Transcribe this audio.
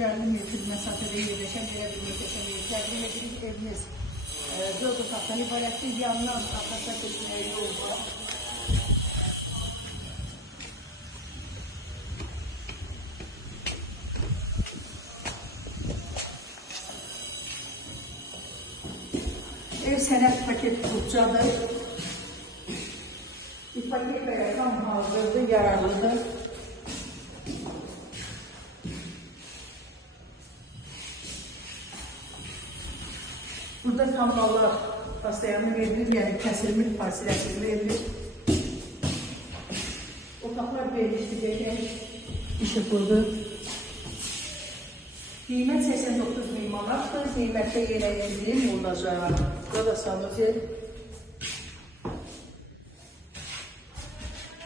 150 metr məsafədə yerləşən belə bir möhtəşəm yer. Təqdim edirik, evimiz 4 otaqdan ibarətdir. Yanından arxasına keçməyə yol var. Ev sənət paket tutcadır. İpotekaya tam hazırdır, yararlıdır. Burada kanallar pastayanı verilir, yani kəsilmiş, fasiləsiz verilir. Otaqlar belirləyəcək, işıqlıdır. Qiymət 89 min manatdır, qiymətdə yerə indirim olacaq. Burada da sanuzel.